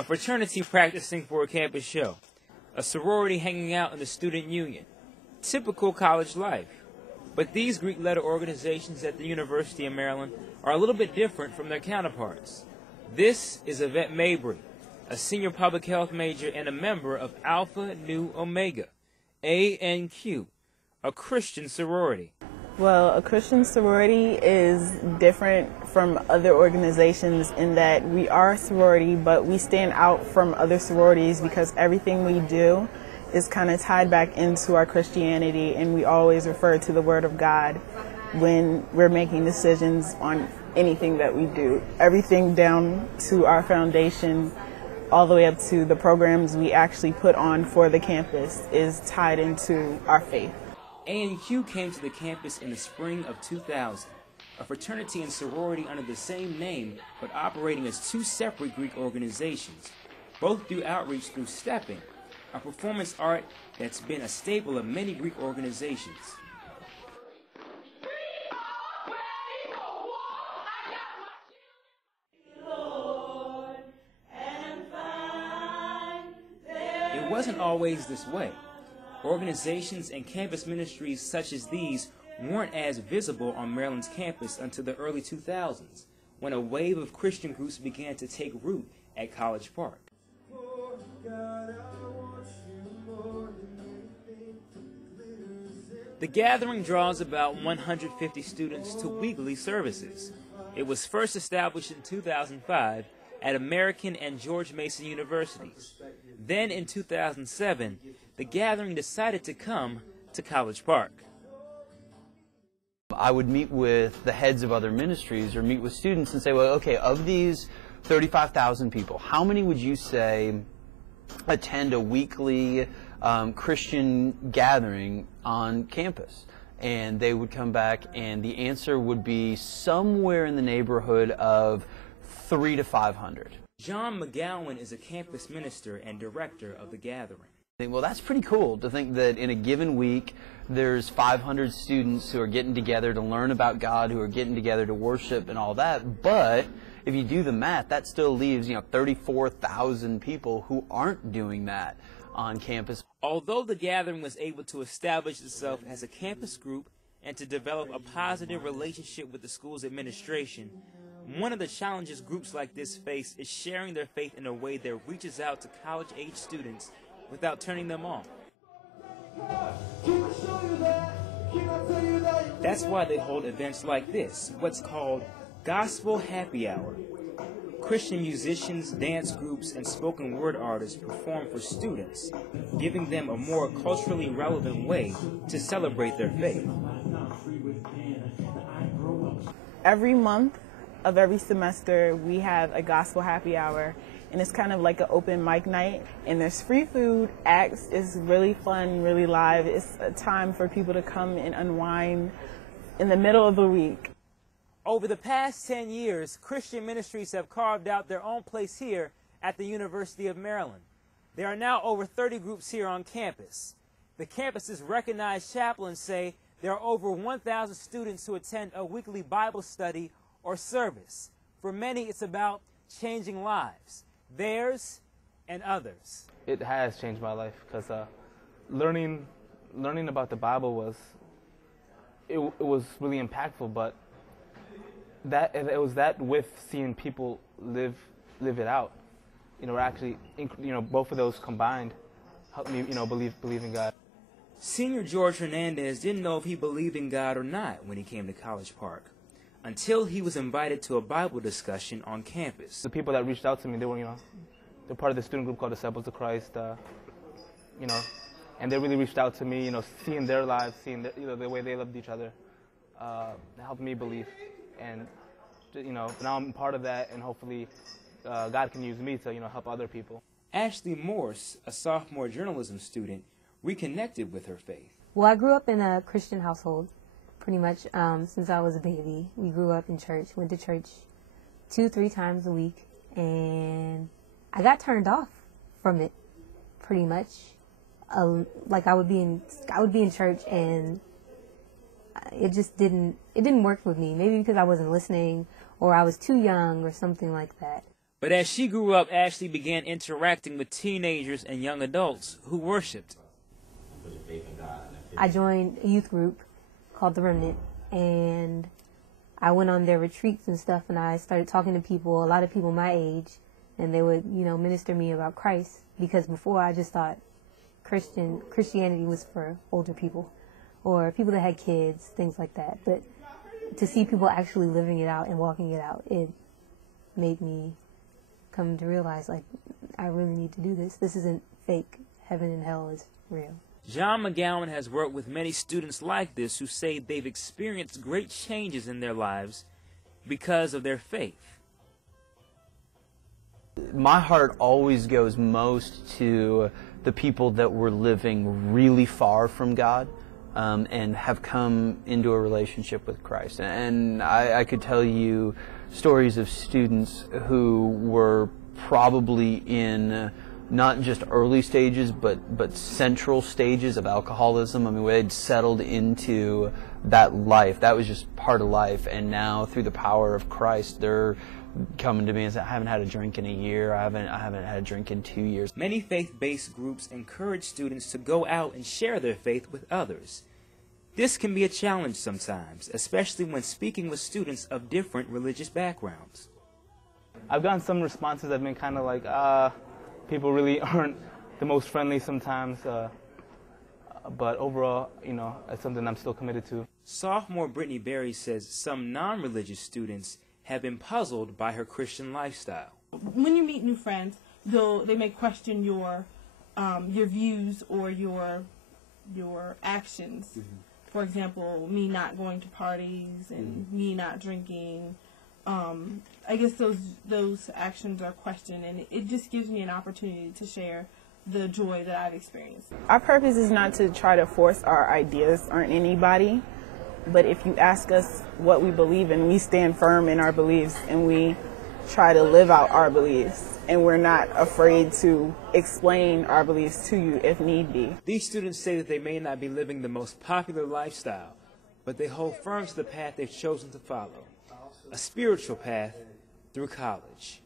a fraternity practicing for a campus show, a sorority hanging out in the student union. Typical college life. But these Greek-letter organizations at the University of Maryland are a little bit different from their counterparts. This is Yvette Mabry, a senior public health major and a member of Alpha Nu Omega, ANQ, a Christian sorority. Well, a Christian sorority is different from other organizations in that we are a sorority, but we stand out from other sororities because everything we do is kind of tied back into our Christianity, and we always refer to the Word of God when we're making decisions on anything that we do. Everything down to our foundation, all the way up to the programs we actually put on for the campus, is tied into our faith. ANQ came to the campus in the spring of 2000, a fraternity and sorority under the same name but operating as two separate Greek organizations. Both do outreach through Stepping, a performance art that's been a staple of many Greek organizations. It wasn't always this way. Organizations and campus ministries such as these weren't as visible on Maryland's campus until the early 2000s, when a wave of Christian groups began to take root at College Park. The gathering draws about 150 students to weekly services. It was first established in 2005 at American and George Mason universities. Then in 2007, the gathering decided to come to College Park. I would meet with the heads of other ministries or meet with students and say, well, okay, of these 35,000 people, how many would you say attend a weekly Christian gathering on campus? And they would come back and the answer would be somewhere in the neighborhood of 300 to 500. John McGowan is a campus minister and director of the gathering. Well, that's pretty cool to think that in a given week there's 500 students who are getting together to learn about God, who are getting together to worship and all that. But if you do the math, that still leaves 34,000 people who aren't doing that on campus. Although the gathering was able to establish itself as a campus group and to develop a positive relationship with the school's administration, one of the challenges groups like this face is sharing their faith in a way that reaches out to college-age students without turning them off. That's why they hold events like this, what's called Gospel Happy Hour. Christian musicians, dance groups, and spoken word artists perform for students, giving them a more culturally relevant way to celebrate their faith. Every month of every semester, we have a Gospel Happy Hour, and it's kind of like an open mic night, and there's free food, acts. It's really fun, really live. It's a time for people to come and unwind in the middle of the week. Over the past 10 years, Christian ministries have carved out their own place here at the University of Maryland. There are now over 30 groups here on campus. The campus's recognized chaplains say there are over 1,000 students who attend a weekly Bible study or service. For many, it's about changing lives, theirs and others. It has changed my life because learning about the Bible was really impactful, but it was that with seeing people live it out, actually, both of those combined helped me, believe in God. Senior George Hernandez didn't know if he believed in God or not when he came to College Park, until he was invited to a Bible discussion on campus. The people that reached out to me, they were, they're part of the student group called Disciples of Christ, and they really reached out to me, seeing their lives, seeing the way they loved each other, helped me believe. And, now I'm part of that, and hopefully God can use me to, help other people. Ashley Morse, a sophomore journalism student, reconnected with her faith. Well, I grew up in a Christian household, pretty much since I was a baby. We grew up in church, went to church 2-3 times a week, and I got turned off from it, pretty much. Like I would be in church, and it didn't work with me. Maybe because I wasn't listening, or I was too young, or something like that. But as she grew up, Ashley began interacting with teenagers and young adults who worshiped. I joined a youth group called The Remnant, and I went on their retreats and stuff, and I started talking to people, a lot of people my age, and they would, minister me about Christ, because before I just thought Christianity was for older people or people that had kids, things like that. But to see people actually living it out and walking it out, it made me come to realize, like, I really need to do this. This isn't fake. Heaven and hell is real. John McGowan has worked with many students like this who say they've experienced great changes in their lives because of their faith. My heart always goes most to the people that were living really far from God and have come into a relationship with Christ. And I could tell you stories of students who were probably in not just early stages, but central stages of alcoholism. I mean, they'd settled into that life. That was just part of life. And now, through the power of Christ, they're coming to me and saying, I haven't had a drink in a year. I haven't had a drink in 2 years. Many faith-based groups encourage students to go out and share their faith with others. This can be a challenge sometimes, especially when speaking with students of different religious backgrounds. I've gotten some responses that have been kind of like, people really aren't the most friendly sometimes, but overall, it's something I'm still committed to. Sophomore Brittany Berry says some non-religious students have been puzzled by her Christian lifestyle. When you meet new friends, they may question your views or your actions. Mm-hmm. For example, me not going to parties and me not drinking. I guess those actions are questioned, and it just gives me an opportunity to share the joy that I've experienced. Our purpose is not to try to force our ideas on anybody, but if you ask us what we believe in, we stand firm in our beliefs, and we try to live out our beliefs, and we're not afraid to explain our beliefs to you if need be. These students say that they may not be living the most popular lifestyle, but they hold firm to the path they've chosen to follow, a spiritual path through college.